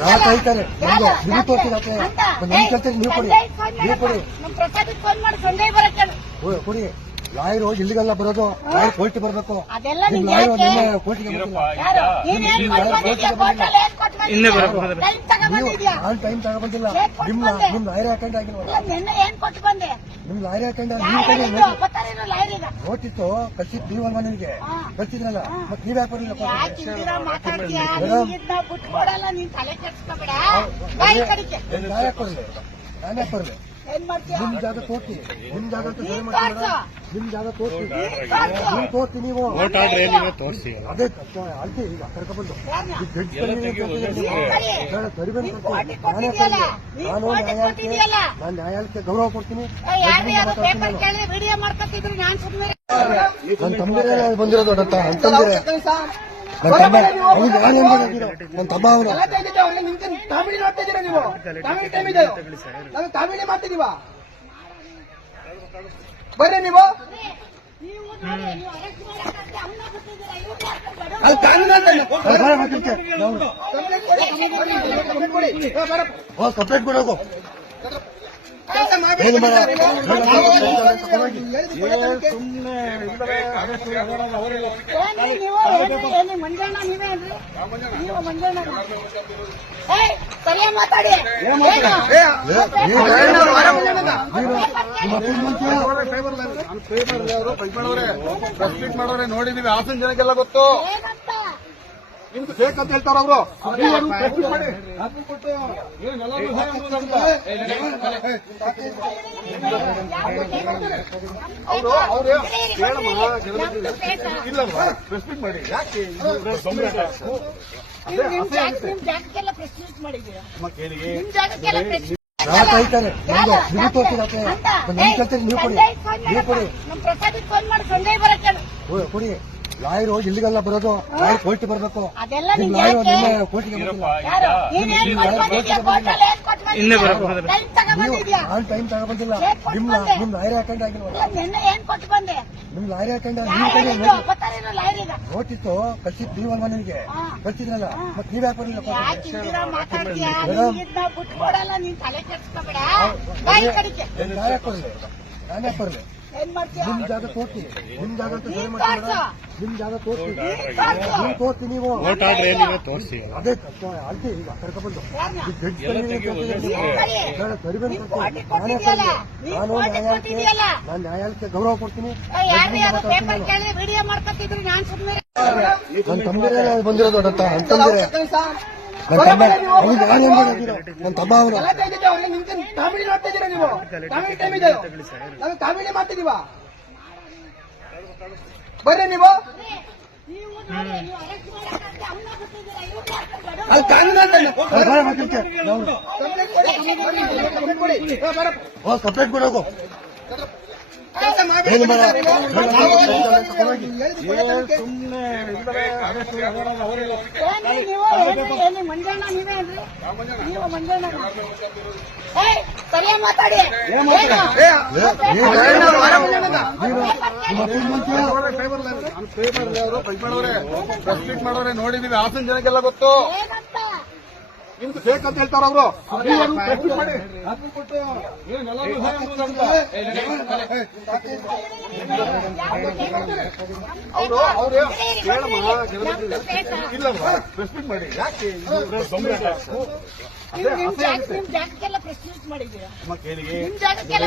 ಹೇಳ್ತಾರೆ ನೀವು ತೋರಿಸಿದಕ್ಕೆ ನಮ್ ಕೆಲಸ ನೀವು ಕೊಡಿ ನಮ್ ಪ್ರಸಾದಕ್ಕೆ ಫೋನ್ ಮಾಡಿ ಸಂಜೆ ಬರಕ್ಕೆ ಕೊಡಿ. ಲಾಯರು ಇಲ್ಲಿಗೆಲ್ಲ ಬರೋದು, ಲಾಯರ್ ಕೋರ್ಟ್ ಬರಬೇಕು. ಅದೆಲ್ಲ ಲಾಯರ್ ನಿನ್ನೆ ಕೋರ್ಟಿಗೆ ನಾನು ಟೈಮ್ ತಗೊಬಂದಿಲ್ಲ. ನಿಮ್ ಲಾಯರ್ ಅಟೆಂಡ್ ಆಗಿಲ್ವ? ನಿಮ್ ಲಾಯರ್ ಅಟೆಂಡ್ ನೋಟಿಸ್ ಕಳ್ಸಿದ್ ನೀವಲ್ವ? ನನಗೆ ಕಳ್ಸಿದ್ರಲ್ಲ, ಮತ್ತೆ ನೀವ್ ಯಾಕೆ ಬರಲಿಲ್ಲ? ನಾನೇ ಕೊಡ್ಲಿ, ನಾನೇ ಕೊಡ್ಲಿ. ನಿಮ್ ಜಾಗ ತೋರ್ಸಿ, ನಿಮ್ ಜಾಗ ಅಂತ ಸರಿ ಮಾಡ್ತೀರಾ? ನಿಮ್ ಜಾಗ ತೋರ್ಸಿ, ನೀವು ತೋರ್ಸಿ. ನೀವು ತೋರಿಸಿ ಅದೇ ಅಲ್ತಿ ಈಗ ಕರ್ಕೊಂಡ್ಬಂದು ಜಡ್ಜ್ ನಾನು ನ್ಯಾಯಾಲಯಕ್ಕೆ ಗೌರವ ಕೊಡ್ತೀನಿ. ನನ್ನ ತಂದೆ ಬಂದಿರೋದು ಅಂತಂದ್ರೆ ನನ್ನ ತಮ್ಮ ಅವನು ಕಾಮಿಡಿ ಮಾಡ್ತಾ ಇದ್ದೀರಾ ನೀವು? ಕಾಮಿಡಿ ಟೈಮ್ ಇದೆ, ನಾವು ಕಾಮಿಡಿ ಮಾಡ್ತಿದೀವ. ಬರ್ರಿ ನೀವು. ಕಂಪ್ಲೇಂಟ್ ಕೊಡೋದು ಕೆಲಸ ಮಾಡಿ ಮಂಜಣ್ಣ ನೀವೇನ್ರಿ? ನೀವು ಮಂಜಣ್ಣ ಸರಿಯಾಗಿ ಮಾತಾಡಿ. ಪ್ರೆಸ್ ಮೀಟ್ ಮಾಡೋರೆ ನೋಡಿದೀವಿ, ಹಾಸನ ಜನಕ್ಕೆಲ್ಲ ಗೊತ್ತು. ನಿಮ್ದು ಫೇಕ್ ಅಂತ ಹೇಳ್ತಾರ ಅವರು. ಇಲ್ಲಲ್ವಾ ಪ್ರೆಸ್ ಮೀಟ್ ಮಾಡಿ ಯಾಕೆ ನಿಮ್ ಜಾಗಕ್ಕೆಲ್ಲ ಪ್ರೆಸ್ ಮೀಟ್ ಮಾಡಿದ್ದೀರಾ? ನಿಮ್ ಹೇಳ್ತಾರೆ ನೀವು ತೋರಿಸಿದಕ್ಕೆ ನಮ್ ಕೆಲಸ ನೀವು ಕೊಡಿ. ನಮ್ ಪ್ರಸಾದಕ್ಕೆ ಫೋನ್ ಮಾಡಿ ಸಂಜೆ ಬರಕ್ಕೆ ಕೊಡಿ. ಲಾಯರು ಇಲ್ಲಿಗೆಲ್ಲ ಬರೋದು, ಲಾಯರ್ ಕೋರ್ಟ್ ಬರಬೇಕು. ಅದೆಲ್ಲ ಲಾಯರ್ ನಿನ್ನೆ ಕೋರ್ಟಿಗೆ ನಾನು ಟೈಮ್ ತಗೊಬಂದಿಲ್ಲ. ನಿಮ್ ಲಾಯರ್ ಅಟೆಂಡ್ ಆಗಿಲ್ವ? ನಿಮ್ ಲಾಯರ್ ಅಟೆಂಡ್ ನೋಟಿಸ್ ಕಳ್ಸಿದ್ ನೀವಲ್ವ? ನನಗೆ ಕಳ್ಸಿದ್ರಲ್ಲ, ಮತ್ತೆ ನೀವ್ ಯಾಕೆ ಬರಲಿಲ್ಲ? ನಾನೇ ಕೊಡ್ಲಿ, ನಾನೇ ಕೊಡ್ಲಿ. ನಿಮ್ ಜಾಗ ತೋರ್ಸಿ, ನಿಮ್ ಜಾಗ ಅಂತ ಸರಿ ಮಾಡ್ತೀರಾ? ನಿಮ್ ಜಾಗ ತೋರ್ಸಿ, ನೀವು ತೋರ್ಸಿ. ನೀವು ತೋರಿಸಿ ಅದೇ ಅಲ್ತಿ ಈಗ ಕರ್ಕೊಂಡ್ಬಂದು ಜಡ್ಜ್ ಸರಿ ನಾನು ನ್ಯಾಯಾಲಯಕ್ಕೆ ಗೌರವ ಕೊಡ್ತೀನಿ. ನನ್ನ ತಂದೆ ಬಂದಿರೋದು ಅಂತಂದ್ರೆ ನನ್ನ ತಮ್ಮ ಅವನು ಕಾಮಿಡಿ ಮಾಡ್ತಾ ಇದ್ದೀರಾ ನೀವು? ಕಾಮಿಡಿ ಟೈಮ್ ಇದೆ, ನಾವು ಕಾಮಿಡಿ ಮಾಡ್ತಿದೀವ. ಬರ್ರಿ ನೀವು. ಕಂಪ್ಲೇಂಟ್ ಕೊಡೋದು ಕೆಲಸ ಮಾಡಿ ಮಂಜಣ್ಣ ನೀವೇನ್ರಿ? ನೀವು ಮಂಜಣ್ಣ ಸರಿಯಾಗಿ ಮಾತಾಡಿ. ಪ್ರೆಸ್ ಮೀಟ್ ಮಾಡೋರೆ ನೋಡಿದೀವಿ, ಹಾಸನ ಜನಕ್ಕೆಲ್ಲ ಗೊತ್ತು. ನಿಮ್ದು ಫೇಕ್ ಅಂತ ಹೇಳ್ತಾರ ಅವರು. ಇಲ್ಲಲ್ವಾ ಪ್ರೆಸ್ ಮೀಟ್ ಮಾಡಿ ಯಾಕೆ ನಿಮ್ ಜಾಗಕ್ಕೆಲ್ಲ ಪ್ರೆಸ್ ಮೀಟ್ ಮಾಡಿದ್ದೀರಾ? ನಿಮ್ ಜಾಗಕ್ಕೆಲ್ಲ